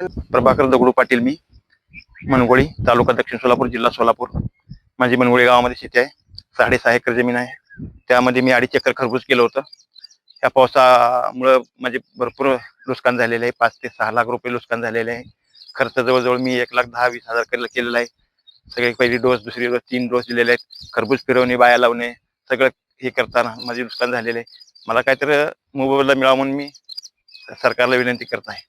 प्रभाकर दगडू पाटील, मी मनगोळी, तालुका दक्षिण सोलापूर, जिल्हा सोलापूर. माझी मनगोळी गावामध्ये शेती आहे. 6.5 एकर जमीन आहे. त्यामध्ये मी 2.5 एकर खरबूज केलं होतं. या पावसामुळं माझे भरपूर नुकसान झालेले आहे. 5 ते 6 लाख रुपये नुकसान झालेले आहे. खर्च जवळजवळ मी 1,10,20,000 केलेला आहे. सगळे पहिली डोस, दुसरी डोस, 3 डोस दिलेले आहेत. खरबूज फिरवणे, बाया लावणे, सगळं हे करताना माझे नुकसान झालेले आहे. मला काहीतरी मोबदला मिळावा म्हणून मी सरकारला विनंती करत आहे.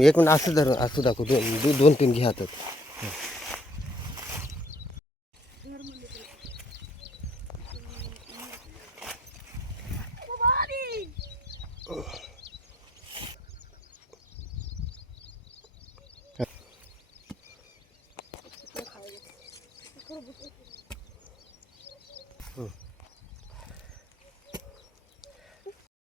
एक मिनिट असं धर, असं दाखव. 2-3 घ्या हातात.